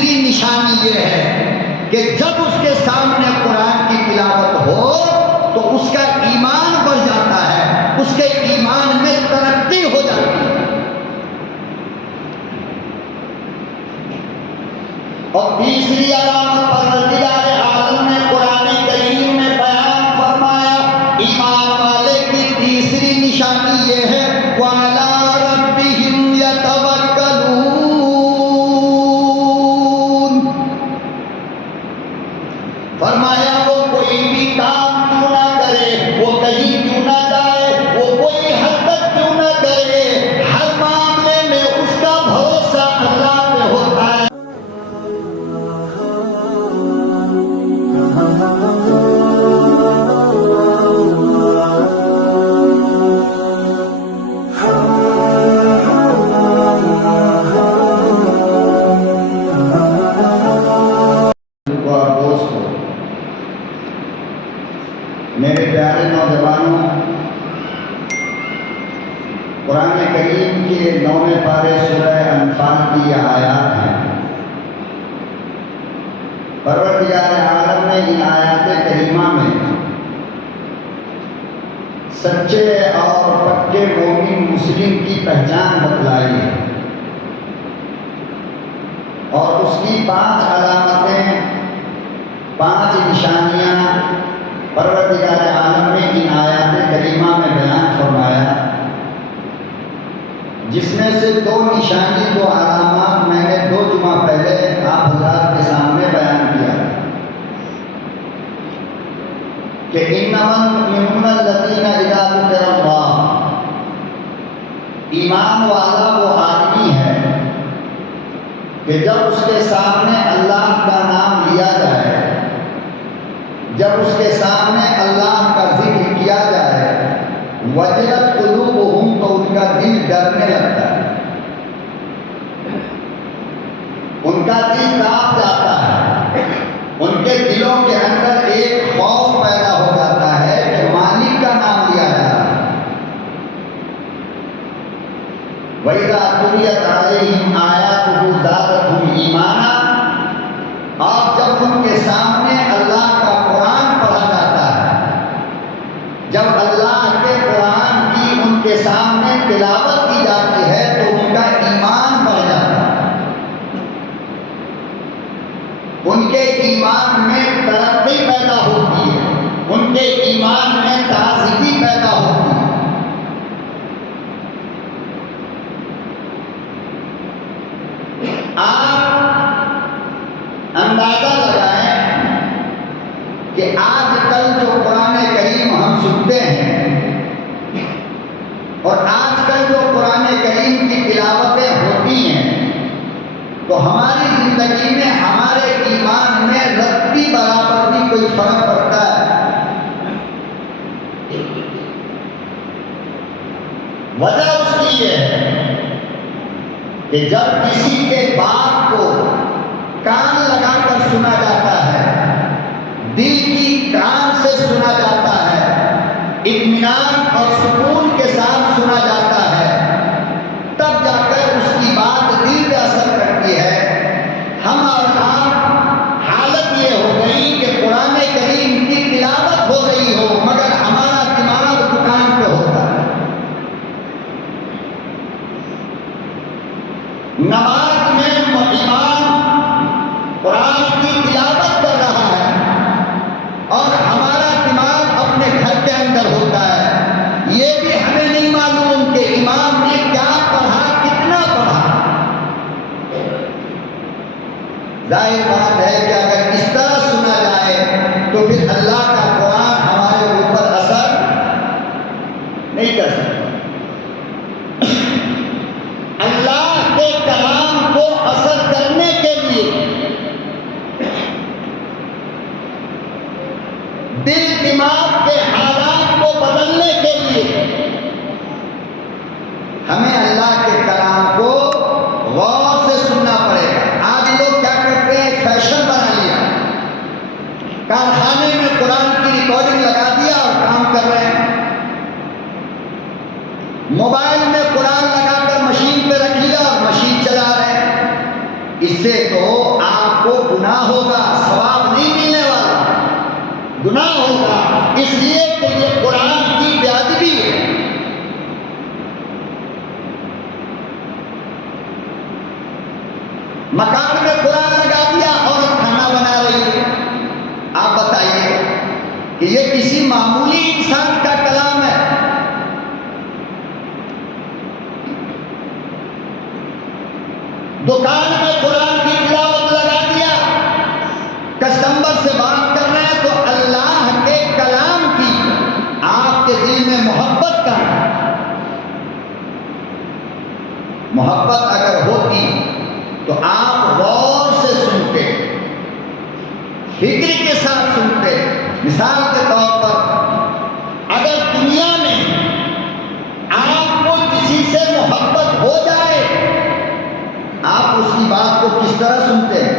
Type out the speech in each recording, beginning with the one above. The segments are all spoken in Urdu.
تیسری نشانی یہ ہے کہ جب اس کے سامنے قرآن کی تلاوت ہو تو اس کا ایمان بڑھ جاتا ہے، اس کے ایمان میں ترقی ہو جاتی ہے۔ اور تیسری علامت پروردگار عالم نے قرآن کریم میں بیان فرمایا، ایمان والے کی تیسری نشانی یہ ہے وَعَلَىٰ رَبِّهِمْ يَتَوَكَّلُونَ۔ فرمایا وہ کوئی بھی کام کیوں نہ کرے، وہ کہیں کیوں نہ جائے، وہ کوئی حرکت کیوں نہ کرے، ہر معاملے میں اس کا بھروسہ اللہ پہ ہوتا ہے۔ میرے پیارے نوجوانوں، قرآن کریم کے 9ویں پارے سورہ انفال کی یہ آیات ہیں۔ پروردگار عالم نے ان آیات کریمہ میں سچے اور پکے مومن مسلم کی پہچان بتلائی ہے، اور اس کی 5 علامتیں، 5 نشانیاں پروردگار عالم نے ان آیات کریمہ میں بیان فرمایا، جس میں سے 2 نشانی، 2 علامات میں نے 2 جمعہ پہلے آپ حضرات کے سامنے بیان کیا کہ انما المؤمنون الذین اذا ذکر اللہ، ایمان والا وہ آدمی ہے کہ جب اس کے سامنے اللہ کا نام لیا جائے، جب اس کے سامنے اللہ کا ذکر کیا جائے، وجلت قلوبہم، تو ان کا دل ڈرنے لگتا ہے، ان کا دل کانپ جاتا ہے، ان کے دلوں کے اندر ایک خوف پیدا ہو جاتا ہے کہ مالک کا نام لیا جا رہا ہے۔ وَإِذَا تُلِيَتْ عَلَيْهِمْ آيَاتُهُ زَادَتْهُمْ إِيمَانًا، اور جب ان کے سامنے اللہ کا قرآن پڑھا جاتا ہے، جب اللہ کے قرآن کی ان کے سامنے تلاوت کی جاتی ہے تو ان کا ایمان بڑھ جاتا ہے، ان کے ایمان میں ترقی پیدا ہوتی ہے، ان کے ایمان میں تازگی پیدا ہوتی ہے۔ آپ اندازہ لگائیں کہ آج کل جو قرآن کریم ہم سنتے ہیں اور آج کل جو قرآن کریم کی تلاوتیں ہوتی ہیں، تو ہماری زندگی میں، ہمارے ایمان میں رتی برابر بھی کوئی فرق پڑتا ہے؟ وجہ اس کی یہ ہے کہ جب کسی کے بات کو کان لگا کر سنا جاتا ہے، دل کی کان سے سنا جاتا ہے، اطمینان اور سکون کے ساتھ سنا جاتا ہے، تب جا کر اس کی بات دل پہ اثر کرتی ہے۔ ہم اور آپ حالت یہ ہو گئی کہ قرآن کریم کی تلاوت ہو رہی ہو مگر ہمارا دماغ دکان پہ ہوتا ہے، نماز میں امام قرآن کی تلاوت کر رہا ہے اور ہمارا دماغ اپنے گھر کے اندر ہوتا ہے، یہ بھی ہمیں نہیں معلوم کہ امام نے کیا پڑھا، کتنا پڑھا۔ ظاہر بات ہے کہ اگر اس طرح سنا جائے تو پھر اللہ کا قرآن ہمارے اوپر اثر نہیں کر سکتا۔ اللہ کے کلام کو اثر کرنے کے لیے دل دماغ کے حالات کو بدلنے کے لیے ہمیں اللہ کے کلام کو غور سے سننا پڑے گا۔ آج لوگ کیا کرتے ہیں، فیشن بنا لیا، کارخانے میں قرآن کی ریکارڈنگ لگا دیا اور کام کر رہے ہیں، موبائل میں قرآن لگا کر مشین پہ رکھ لیا اور مشین چلا رہے ہیں۔ اس سے تو آپ کو گناہ ہوگا، ثواب نہیں ملنے والا، گناہ ہوگا، اس لیے کہ یہ قرآن کی بے ادبی ہے۔ مکان میں قرآن لگا دیا اور کھانا بنا رہی ہے، آپ بتائیے کہ یہ کسی معمولی انسان کا کلام ہے؟ دکان میں قرآن کی تلاوت لگا دیا، کسٹمر سے بات کر رہے ہیں تو اللہ کے کلام کی آپ کے دل میں محبت کا، محبت اگر ہوتی تو آپ غور سے سنتے، فکر کے ساتھ سنتے۔ مثال کے طور پر اگر دنیا میں آپ کو کسی سے محبت ہو جائے، آپ اس کی بات کو کس طرح سنتے ہیں؟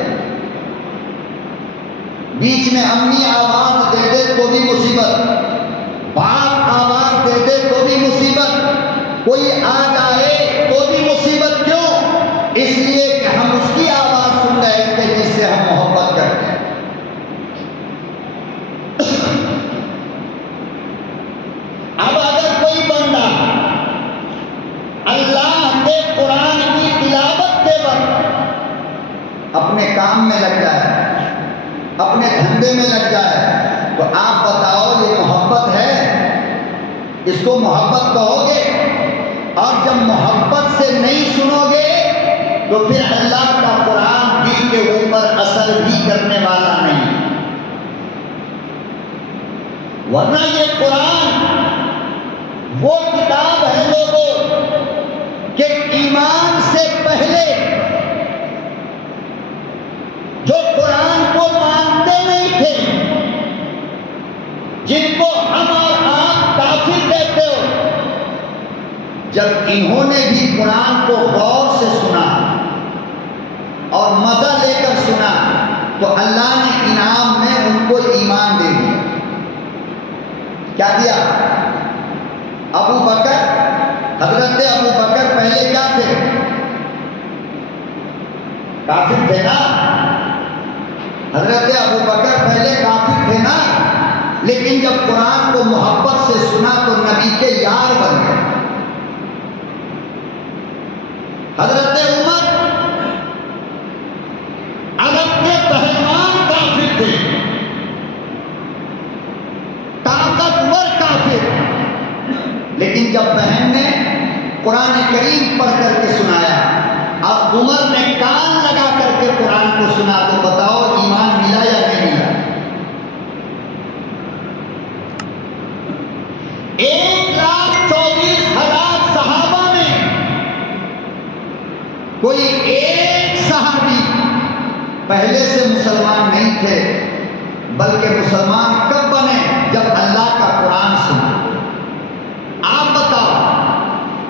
بیچ میں امی آواز دے دے تو بھی مصیبت، باپ آواز دے دے تو بھی مصیبت، کوئی آ جائے تو بھی مصیبت۔ کیوں؟ اس لیے کہ ہم اس کی آواز سن رہے تھے جس سے ہم محبت کرتے ہیں۔ اب اگر کوئی بندہ اللہ کے قرآن کی تلاوت کے وقت اپنے کام میں لگ جائے، اپنے دھندے میں لگ جائے، تو آپ بتاؤ یہ محبت ہے؟ اس کو محبت کہو گے؟ اور جب محبت سے نہیں سنو گے تو پھر اللہ کا قرآن دل کے اوپر اثر بھی کرنے والا نہیں۔ ورنہ یہ قرآن وہ کتاب ہے لوگوں کہ ایمان سے پہلے جو قرآن کو مانتے نہیں تھے، جن کو ہم اور آپ کافر کہتے ہو، جب انہوں نے بھی قرآن کو غور سے سنا اور مزہ لے کر سنا تو اللہ نے انعام میں ان کو ایمان دے دیا۔ کیا دیا؟ ابو بکر، حضرت ابو بکر پہلے کیا تھے؟ کافر تھے نا؟ حضرت ابو بکر پہلے کافر تھے نا، لیکن جب قرآن کو محبت سے سنا تو نبی کے یار بن گئے۔ حضرت عمر عرب کے پہلوان کافر تھے، طاقتور کافر، لیکن جب بہن نے قرآن کریم پڑھ کر کے سنایا، اب عمر نے کان لگا کر کے قرآن کو سنا، تو بتاؤ ایمان ملا یا نہیں ملا؟ 1,24,000 صحابہ میں کوئی ایک صحابی پہلے سے مسلمان نہیں تھے، بلکہ مسلمان کب بنے؟ جب اللہ کا قرآن سنا۔ آپ بتاؤ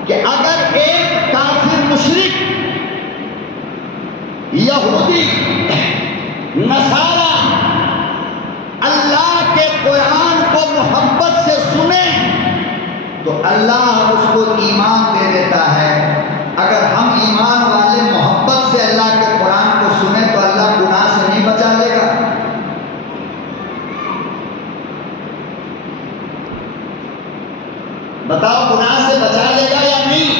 کہ اگر ایک کافر مشرک، یہودی، نصارہ اللہ کے قرآن کو محبت سے سنے تو اللہ اس کو ایمان دے دیتا ہے۔ اگر ہم ایمان والے محبت سے اللہ کے قرآن کو سنیں تو اللہ گناہ سے نہیں بچا لے گا؟ بتاؤ گناہ سے بچا لے گا یا نہیں؟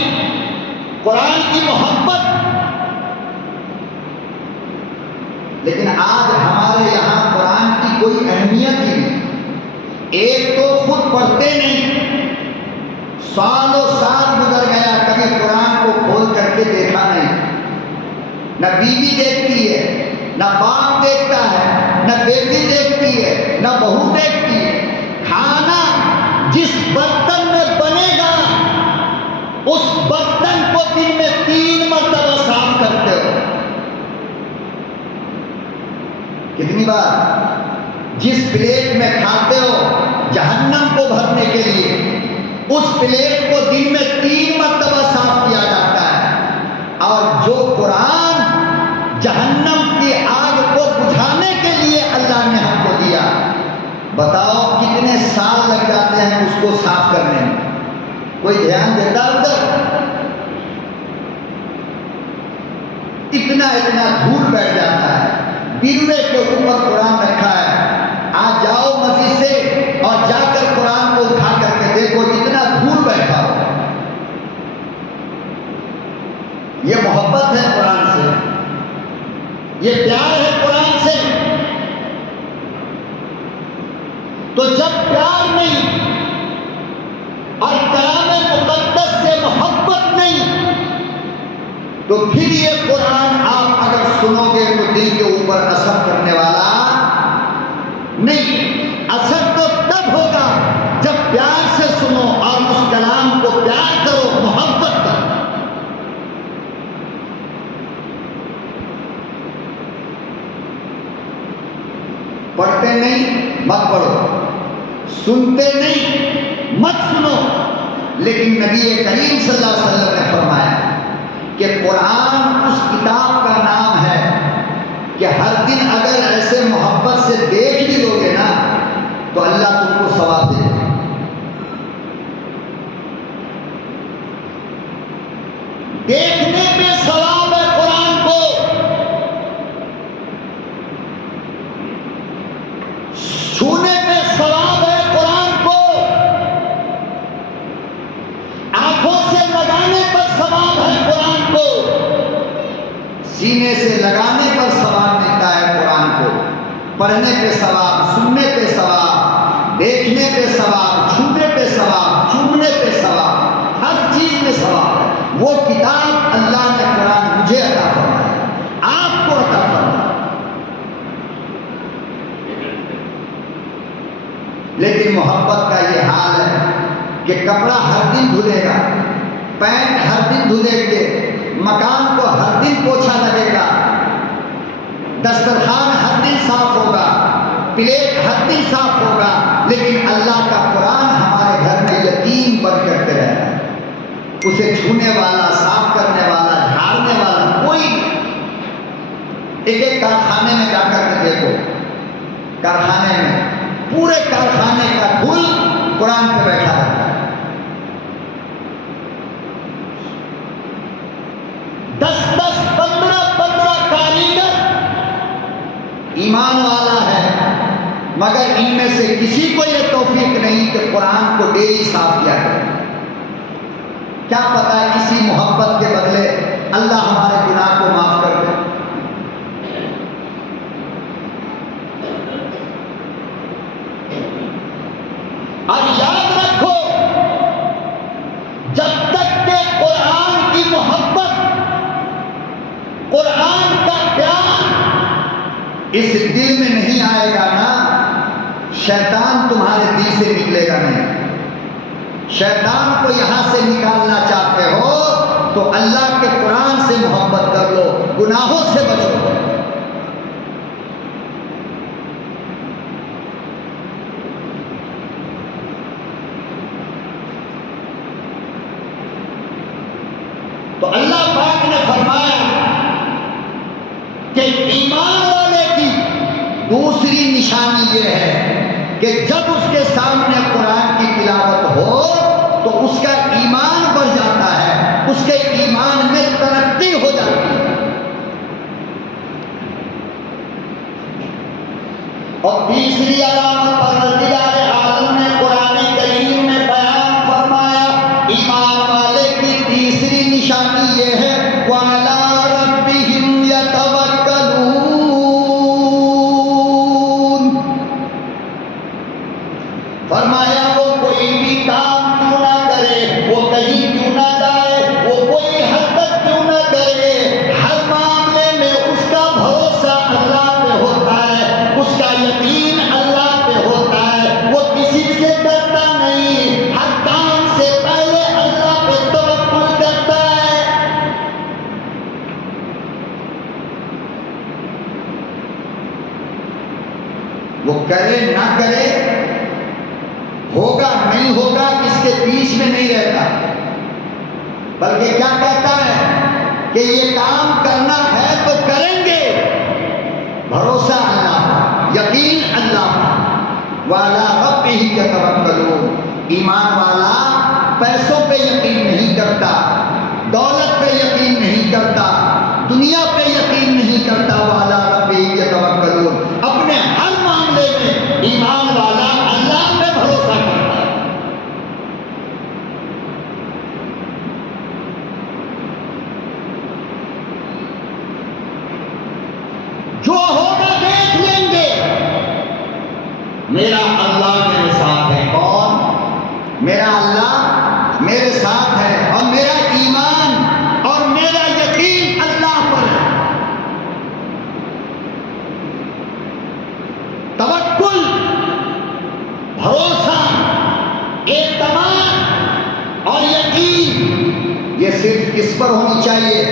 قرآن کی محبت۔ لیکن آج ہمارے یہاں قرآن کی کوئی اہمیت ہی نہیں۔ ایک تو خود پڑھتے نہیں، سالوں سال گزر گیا، کبھی قرآن کو کھول کر کے دیکھا نہیں، نہ بیوی دیکھتی ہے، نہ باپ دیکھتا ہے، نہ بیٹی دیکھتی ہے، نہ بہو دیکھتی ہے۔ کھانا جس برتن میں بنے گا اس برتن کو دن میں 3 مرتبہ صاف کرتے ہو۔ کتنی بار؟ جس پلیٹ میں کھاتے ہو جہنم کو بھرنے کے لیے، اس پلیٹ کو دن میں 3 مرتبہ صاف کیا جاتا ہے، اور جو قرآن جہنم کی آگ کو بجھانے کے لیے اللہ نے ہم کو دیا، بتاؤ کتنے سال لگ جاتے ہیں اس کو صاف کرنے میں؟ کوئی دھیان دیتا ادھر؟ اتنا اتنا اتنا دھول بیٹھ جاتا ہے. بیروے کے اوپر قرآن رکھا ہے. آج جاؤ مسجد سے اور جا کر قرآن کو اٹھا کر کے دیکھو اتنا دھول بیٹھا ہو. یہ محبت ہے قرآن سے, یہ پیار ہے قرآن سے. تو جب پیار نہیں اور کلام مقدس سے محبت نہیں تو پھر یہ قرآن آپ اگر سنو گے تو دل کے اوپر اثر کرنے والا نہیں. اثر تو تب ہوگا جب پیار سے سنو اور اس کلام کو پیار کرو, محبت کرو. پڑھتے نہیں مت پڑھو, سنتے نہیں مت سنو, لیکن نبی کریم صلی اللہ علیہ وسلم نے فرمایا کہ قرآن اس کتاب کا نام ہے کہ ہر دن اگر ایسے محبت سے دیکھ بھی لو گے نا تو اللہ تم کو ثواب دے گا. دیکھنے پہ ثواب ہے قرآن کو, چھونے پہ ثواب ہے قرآن کو, آنکھوں سے لگانے پر ثواب ہے قرآن کو, سینے سے لگانے پر ثواب ملتا ہے قرآن کو. پڑھنے پہ ثواب, سننے پہ ثواب, دیکھنے پہ ثواب, چھونے پہ ثواب, چومنے پہ ثواب, ہر چیز میں ثواب ہے. وہ کتاب اللہ نے قرآن مجھے عطا فرمایا, آپ کو عطا فرمایا. لیکن محبت کا یہ حال ہے کہ کپڑا ہر دن دھلے گا, پینٹ ہر دن دھلے گے, مکان کو ہر دن پوچھا لگے گا, دسترخوان ہر دن صاف ہوگا, پلیٹ ہر دن صاف ہوگا, لیکن اللہ کا قرآن ہمارے گھر میں یتیم بن کرتے رہتا ہے. اسے چھونے والا, صاف کرنے والا, جھاڑنے والا کوئی نہیں. ایک ایک کارخانے میں جا کر کے دیکھو, کارخانے میں پورے کارخانے کا دھول قرآن پہ بیٹھا رہتا ہے. 10-10, 15-15 کاریگر ایمان والا ہے, مگر ان میں سے کسی کو یہ توفیق نہیں کہ قرآن کو ڈیلی صاف کیا کرے. کیا پتا ہے اسی محبت کے بدلے اللہ ہمارے گناہ کو معاف کر دے. اور یاد رکھو, جب تک کہ قرآن کی محبت, قرآن کا پیار اس دل میں نہیں آئے گا نا, شیطان تمہارے دل سے نکلے گا نہیں. شیطان کو یہاں سے نکالنا چاہتے ہو تو اللہ کے قرآن سے محبت کر لو, گناہوں سے بچو. تو اللہ پاک نے فرمایا کہ ایمان والے کی دوسری نشانی یہ ہے کہ جب اس کے سامنے قرآن کی تلاوت ہو تو اس کا ایمان بڑھ جاتا ہے, اس کے ایمان میں ترقی ہو جاتی ہے. اور تیسری علامت پروردگار عالم نے قرآن کریم میں بیان فرمایا, ایمان والے کی تیسری نشانی یہ ہے وَعَلَىٰ رَبِّهِمْ يَتَوَكَّلُونَ. فرمایا وہ کوئی بھی کام کیوں نہ کرے, وہ کہیں کیوں نہ جائے, وہ کوئی حرکت کیوں نہ کرے, ہر معاملے میں اس کا بھروسہ اللہ پہ ہوتا ہے, اس کا یقین اللہ پہ ہوتا ہے, وہ کسی سے ڈرتا نہیں, ہر کام سے پہلے اللہ پہ توکل کرتا ہے. وہ کرے نہ کرے, ہوگا نہیں ہوگا اس کے بیچ میں نہیں رہتا, بلکہ کیا کہتا ہے کہ یہ کام کرنا ہے تو کریں گے, بھروسہ اللہ پر, یقین اللہ پر. وَعَلَىٰ رَبِّهِ يَتَوَكَّلُونَ. ایمان والا پیسوں پہ یقین نہیں کرتا, دولت پہ یقین نہیں کرتا، دنیا پہ یقین نہیں کرتا، وعلی ربہ یتوکلون، اپنے ہر معاملے میں ایمان والا اللہ پہ بھروسہ کرتا ہے۔ جو ہوگا دیکھ لیں گے، میرا اللہ میرے ساتھ ہے۔ کون؟ میرا اللہ میرے ساتھ ہے، اور میرا ایمان اور میرا یقین اللہ پر ہے۔ توکل، بھروسہ، اعتماد اور یقین، یہ صرف کس پر ہونی چاہیے؟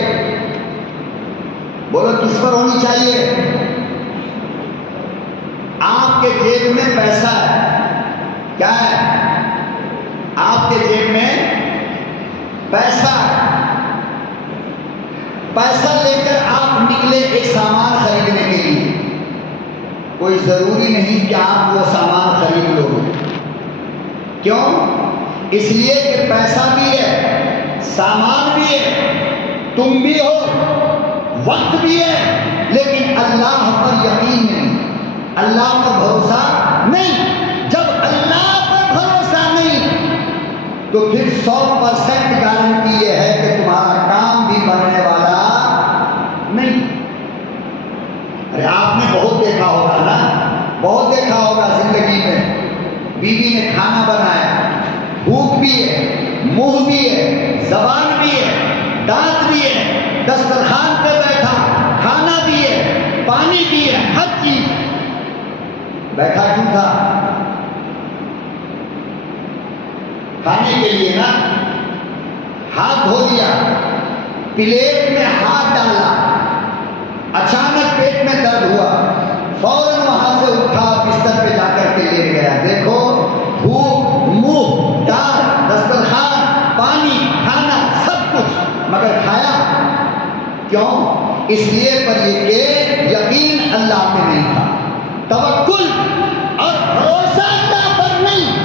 بولو کس پر ہونی چاہیے؟ آپ کے جیب میں پیسہ ہے، کیا ہے؟ آپ کے جیب میں پیسہ ہے، پیسہ لے کر آپ نکلے ایک سامان خریدنے کے لیے، کوئی ضروری نہیں کہ آپ وہ سامان خرید لو۔ کیوں؟ اس لیے کہ پیسہ بھی ہے، سامان بھی ہے، تم بھی ہو، وقت بھی ہے، لیکن اللہ پر یقین نہیں، اللہ پر بھروسہ نہیں۔ جب اللہ پر بھروسہ نہیں تو پھر 100% گارنٹی یہ ہے کہ تمہارا کام بھی بننے والا نہیں۔ ارے آپ نے بہت دیکھا ہوگا نا، بہت دیکھا ہوگا زندگی میں، بیوی نے کھانا بنایا، بھوک بھی ہے، منہ بھی ہے، زبان بھی ہے، دانت بھی ہے، دسترخوان پہ بیٹھا، کھانا بھی ہے، پانی بھی ہے، ہر چیز، بیٹھا کیوں تھا؟ کھانے کے لیے نا۔ ہاتھ دھو لیا، پلیٹ میں ہاتھ ڈالا، اچانک پیٹ میں درد ہوا، فوراً وہاں سے اٹھا، بستر پہ جا کر کے لیٹ گیا۔ دیکھو، بھوک، منہ، دانت، دسترخوان، پانی، کھانا، سب کچھ، مگر کھایا کیوں؟ اس لیے پر یہ کہ یقین اللہ پہ نہیں تھا، توکل اور بھروسہ اللہ پر نہیں۔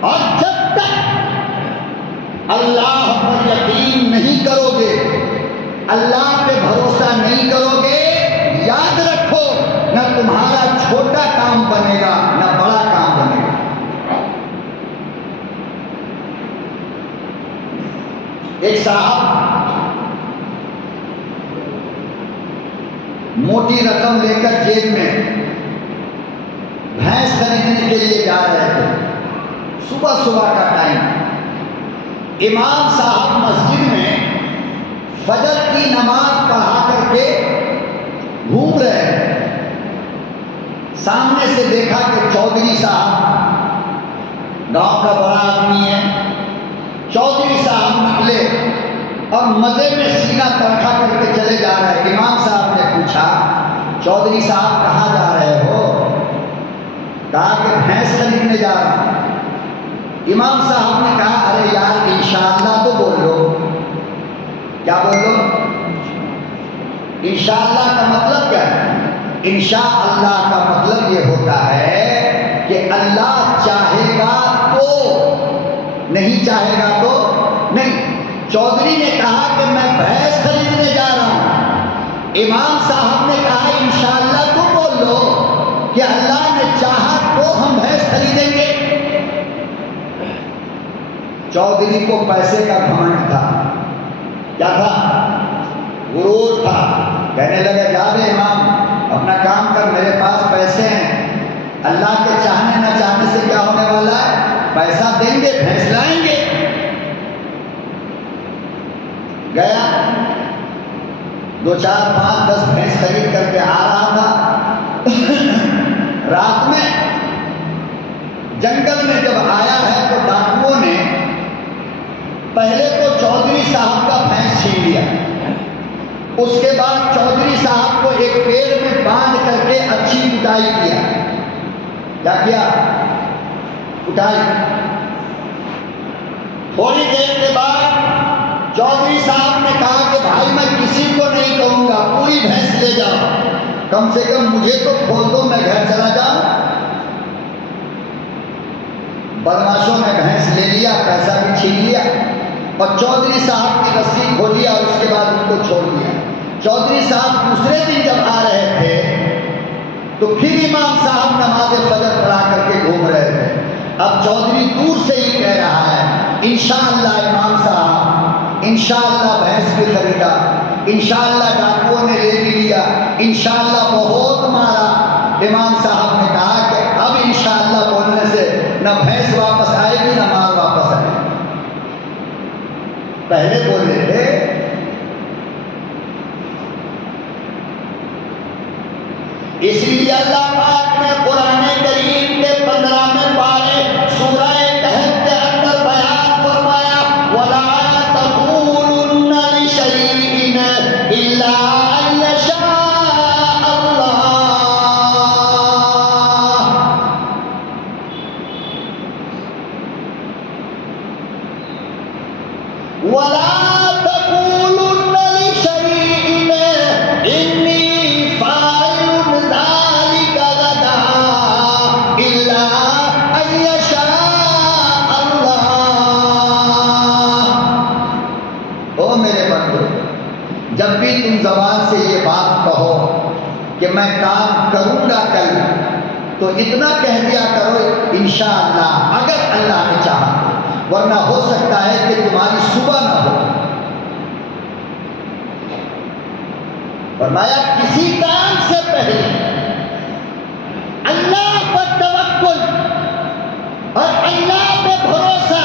اور جب تک اللہ پر یقین نہیں کرو گے، اللہ پہ بھروسہ نہیں کرو گے، یاد رکھو نہ تمہارا چھوٹا کام بنے گا نہ بڑا کام بنے گا۔ ایک صاحب موٹی رقم لے کر جیب میں بھینس خریدنے کے لیے جا رہے تھے، صبح صبح کا ٹائم، امام صاحب مسجد میں فجر کی نماز پڑھا کر کے گھوم رہے ہیں۔ سامنے سے دیکھا کہ چودھری صاحب گاؤں کا بڑا آدمی ہے، چودھری صاحب نکلے اور مزے میں سینہ ترکھا کر کے چلے جا رہے ہیں۔ امام صاحب نے پوچھا، چودھری صاحب کہاں جا رہے ہو؟ کہا کہ بھینس خریدنے جا رہا ہوں۔ امام صاحب نے کہا، ارے یار انشاءاللہ تو بول لو۔ کیا بول لو؟ انشاءاللہ کا مطلب کیا ہے؟ انشاءاللہ کا مطلب یہ ہوتا ہے کہ اللہ چاہے گا تو، نہیں چاہے گا تو نہیں۔ چودھری نے کہا کہ میں بھینس خریدنے جا رہا ہوں، امام صاحب نے کہا انشاءاللہ تو بول لو کہ اللہ نے چاہا تو ہم بھینس خریدیں گے۔ چودھری کو پیسے کا گھمنڈ تھا، کیا تھا؟ غرور تھا۔ کہنے لگے، جا دے امام، اپنا کام کر، میرے پاس پیسے ہیں، اللہ کے چاہنے نہ چاہنے سے کیا ہونے والا ہے؟ پیسہ دیں گے، بھینس لائیں گے۔ گیا، 2 4 5 10 بھینس خرید کر کے آ رہا تھا۔ رات میں جنگل میں جب آیا ہے تو ڈاکوؤں نے پہلے تو چودھری صاحب کا بھینس چھین لیا، اس کے بعد چودھری صاحب کو ایک پیڑ میں باندھ کر کے اچھی کٹائی کیا۔ کیا کیا؟ کٹائی۔ تھوڑی دیر کے بعد چودھری صاحب نے کہا کہ بھائی میں کسی کو نہیں کہوں گا، پوری بھینس لے جاؤ، کم سے کم مجھے تو کھول دو، میں گھر چلا جاؤں۔ بدماشوں نے بھینس لے لیا، پیسہ بھی چھین لیا اور چودھری صاحب کی رسی کھولی اور اس کے بعد ان کو چھوڑ دیا۔ چودھری صاحب دوسرے دن جب آ رہے تھے تو پھر امام صاحب نماز فجر پڑھا کر کے گھوم رہے تھے۔ اب چودھری دور سے ہی کہہ رہا ہے انشاءاللہ امام صاحب، انشاءاللہ بھینس بھی خریدا، انشاءاللہ ڈاکوؤں نے لے بھی لیا، انشاءاللہ بہت مارا۔ امام صاحب نے کہا کہ اب انشاءاللہ بولنے سے نہ بھینس واپس آئے گی نہ مال واپس آئے گی۔ پہلے بولے تھے اس لیے اللہ پاک نے قرآن کریم کے 15ویں پارے سورہ کہف کے اندر بیان فرمایا وَلَا تَقُولُنَّ لِشَيْءٍ إِلَّا أَن يَشَاءَ اللَّهُ وَلَا تَقُولُنَّ لِشَيْءٍ إِنِّي جب بھی تم زبان سے یہ بات کہو کہ میں کام کروں گا کل، تو اتنا کہہ دیا کرو انشاءاللہ اگر اللہ نے چاہا تو، ورنہ ہو سکتا ہے کہ تمہاری صبح نہ ہو۔ فرمایا کسی کام سے پہلے اللہ پر توکل اور اللہ پہ بھروسہ،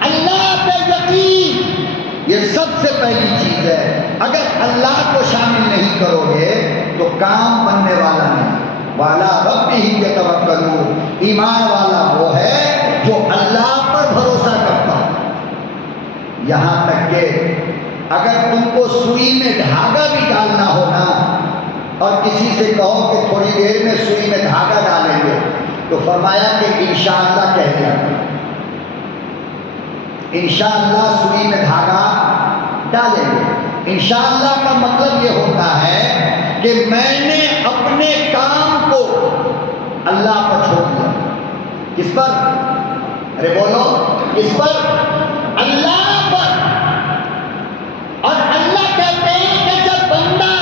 اللہ پہ یقین، یہ سب سے پہلی چیز ہے۔ اگر اللہ کو شامل نہیں کرو گے تو کام بننے والا نہیں۔ والا ربہ یتوکلون، ایمان والا وہ ہے جو اللہ پر بھروسہ کرتا ہو۔ یہاں تک کہ اگر تم کو سوئی میں دھاگا بھی ڈالنا ہو نا اور کسی سے کہو کہ تھوڑی دیر میں سوئی میں دھاگا ڈالیں گے تو فرمایا کہ انشاءاللہ کہہ دیا کرو، انشاءاللہ سوئی میں دھاگا ڈالیں گے۔ انشاءاللہ کا مطلب یہ ہوتا ہے کہ میں نے اپنے کام کو اللہ پر چھوڑ دیا۔ کس پر؟ ارے بولو کس پر؟ اللہ پر۔ اور اللہ کہتے ہیں کہ جب بندہ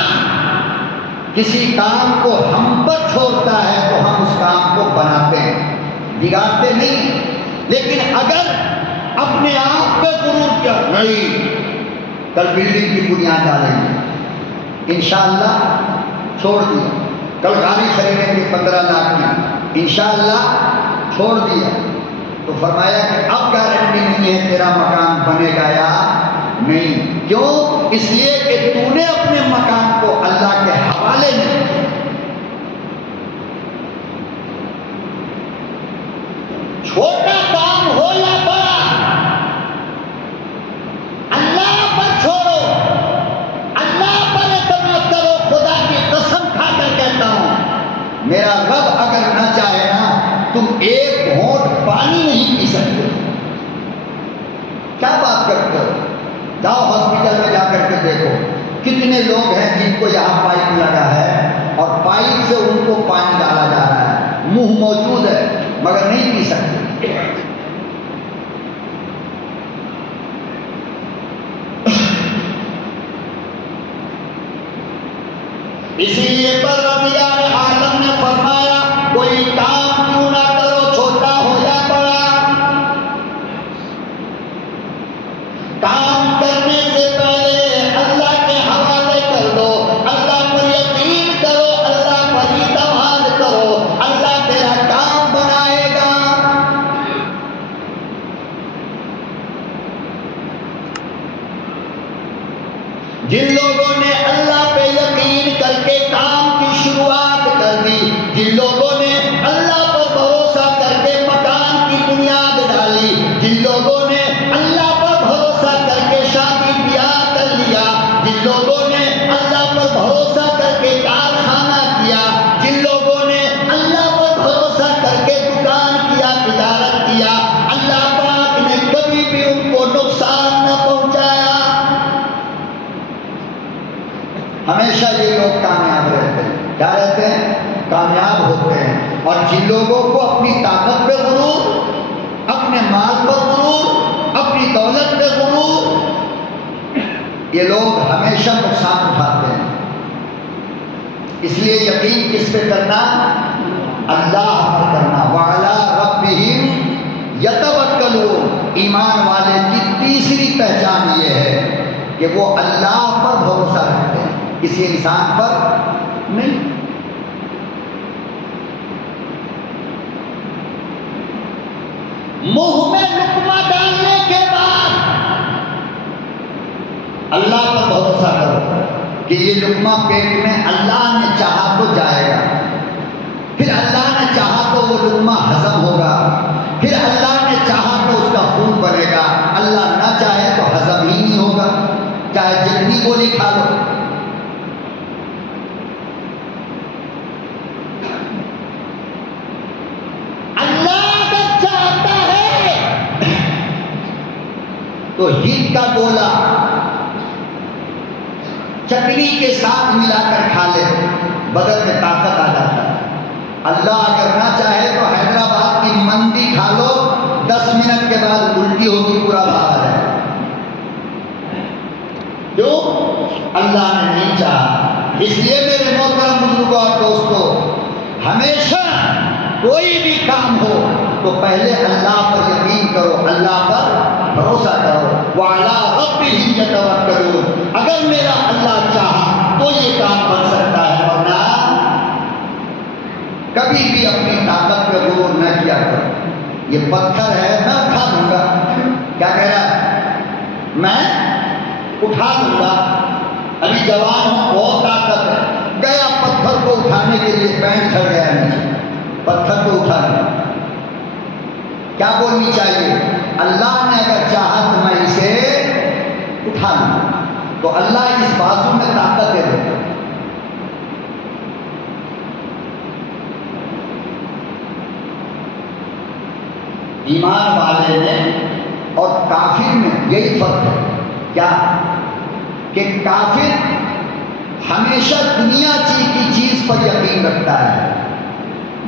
کسی کام کو ہم پر چھوڑتا ہے تو ہم اس کام کو بناتے ہیں، بگاڑتے نہیں۔ لیکن اگر اپنے آپ پہ غرور کیا نہیں کل بلڈنگ کی بنیاد ڈالیں گے، انشاءاللہ چھوڑ دیا، کل گاڑی خریدیں گے 15 لاکھ کی، انشاءاللہ چھوڑ دیا، تو فرمایا کہ اب گارنٹی نہیں ہے تیرا مکان بنے گا یا نہیں۔ کیوں؟ اس لیے کہ تو نے اپنے مکان کو اللہ کے حوالے نہیں کیا۔ چھوٹا کام ہو یا بڑا، اللہ پر چھوڑو، اللہ پر اعتماد کرو۔ خدا کی قسم کھا کر کہتا ہوں میرا رب اگر نہ چاہے نا تم ایک گھونٹ پانی نہیں پی سکتے۔ کیا بات کرتے ہو؟ جاؤ ہاسپٹل میں جا کر کے دیکھو کتنے لوگ ہیں جن کو یہاں پائپ لگا ہے اور پائپ سے ان کو پانی ڈالا جا رہا ہے، منہ موجود ہے مگر نہیں پی سکتے۔ اسی لیے پروردگار عالم نے فرمایا کوئی کام کیوں نہ کرو، چھوٹا ہو یا بڑا، کام کرنے سے پہلے اللہ کے حوالے کر دو، اللہ پر یقین کرو، اللہ پر اعتماد کرو، اللہ تیرا کام بنائے گا۔ جن لوگوں نے اللہ پہ یقین کر کے کام کی شروعات کر دی، جن لوگوں نے اللہ پر بھروسہ کر کے مکان کی بنیاد ڈالی، جن لوگوں نے اللہ پر بھروسہ کر کے شادی بیاہ کر لیا، جن لوگوں نے اللہ پر بھروسہ کر کے کارخانہ کیا، جن لوگوں نے اللہ پر بھروسہ کر کے دکان کیا، تجارت کیا، اللہ پاک نے کبھی بھی ان کو نقصان نہ پہنچایا۔ ہمیشہ یہ لوگ کامیاب رہتے ہیں۔ کیا رہتے ہیں؟ کامیاب ہوتے ہیں۔ اور جن لوگوں کو اپنی طاقت پہ غرور اپنے مال پر غرور، اپنی دولت پہ غرور، یہ لوگ ہمیشہ نقصان اٹھاتے ہیں۔ اس لیے یقین کس پہ کرنا؟ اللہ پر کرنا۔ وَعَلَىٰ رَبِّهِمْ يَتَوَكَّلُونَ۔ ایمان والے کی تیسری پہچان یہ ہے کہ وہ اللہ پر بھروسہ رکھتے ہیں، کسی انسان پر نہیں۔ منہ میں لقمہ ڈالنے کے بعد اللہ پر بھروسہ کرو کہ یہ لقمہ پیٹ میں اللہ نے چاہا تو جائے گا، پھر اللہ نے چاہا تو وہ لقمہ ہضم ہوگا، پھر اللہ نے چاہا تو اس کا خون بنے گا، اللہ نہ چاہے تو ہضم ہی نہیں ہوگا، چاہے جتنی گولی کھا لو۔ اللہ اگر چاہتا ہے تو ہیٹ کا گولا چٹنی کے ساتھ ملا کر کھا لے، بدن میں طاقت آ جاتا ہے۔ اللہ اگر نہ چاہے تو حیدرآباد کی مندی کھا لو، 10 منٹ کے بعد الٹی ہوگی، پورا باہر ہے۔ کیوں؟ اللہ نے نہیں چاہا۔ اس لیے میرے محترم بزرگوں اور دوستوں، ہمیشہ کوئی بھی کام ہو تو پہلے اللہ پر یقین کرو، اللہ پر بھروسہ کرو۔ وَعَلَىٰ رَبِّهِمْ يَتَوَكَّلُونَ۔ اگر میرا اللہ چاہا تو یہ کام بن سکتا ہے، ورنہ کبھی بھی اپنی طاقت پہ غرور نہ کیا کرو۔ یہ پتھر ہے، میں اٹھا دوں گا۔ کیا کہہ رہا ہے؟ میں اٹھا دوں گا، ابھی جوان ہوں، بہت طاقت ہے۔ گیا پتھر کو اٹھانے کے لیے، پینٹ چڑھ گیا نیچے، پتھر کو اٹھا لیا۔ کیا بولنی چاہیے؟ اللہ نے اگر چاہا تو میں اسے اٹھا لوں، تو اللہ اس بازو میں طاقت دے دے۔ ایمان والے میں اور کافر میں یہی فرق ہے۔ کیا؟ کہ کافر ہمیشہ دنیا کی چیز پر یقین رکھتا ہے،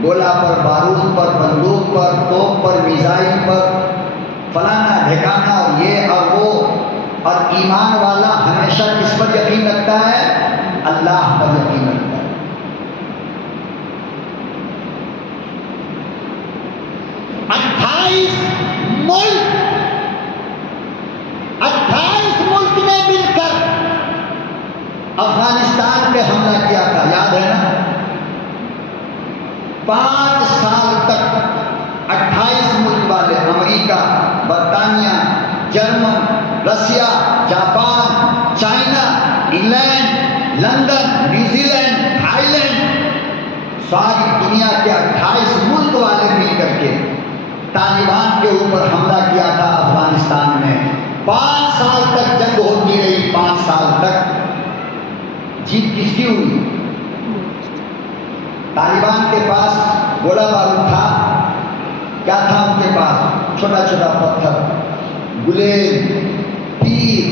گولہ پر، بارود پر، بندوق پر، توپ پر، میزائل پر، فلانا ڈھکانا اور یہ اور وہ۔ اور ایمان والا ہمیشہ کس پر یقین رکھتا ہے؟ اللہ پر یقین رکھتا ہے۔ 28 ملک نے مل کر افغانستان پہ حملہ کیا تھا، یاد ہے نا؟ 5 سال تک 28 ملک والے، امریکہ، برطانیہ، German, Russia, Japan, China, England, London, New Zealand, Thailand, ساری دنیا کے 28 ملک والے مل کر کے طالبان کے اوپر حملہ کیا تھا افغانستان میں۔ 5 سال تک جنگ ہوتی رہی، 5 سال تک۔ جیت کس کی ہوئی؟ طالبان کے پاس گولہ بارود تھا، کیا تھا ان کے پاس؟ چھوٹا چھوٹا پتھر، گلیل، تیر،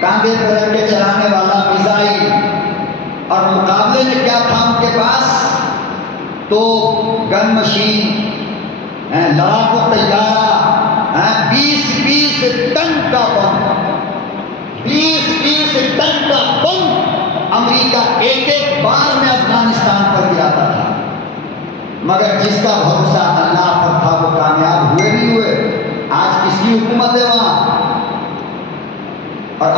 کاندھے پر رکھ کے چلانے والا میزائل، اور مقابلے میں کیا تھا ان کے پاس؟ تو گن مشین، لڑاکو طیارہ، 20 ٹن کا بم، 20 ٹن کا بم امریکہ ایک بار میں افغانستان پر گراتا تھا۔ مگر جس کا بھروسہ اللہ پر تھا وہ کامیاب ہوئے نہیں ہوئے۔ آج کس کی حکومت ہے وہاں؟ اور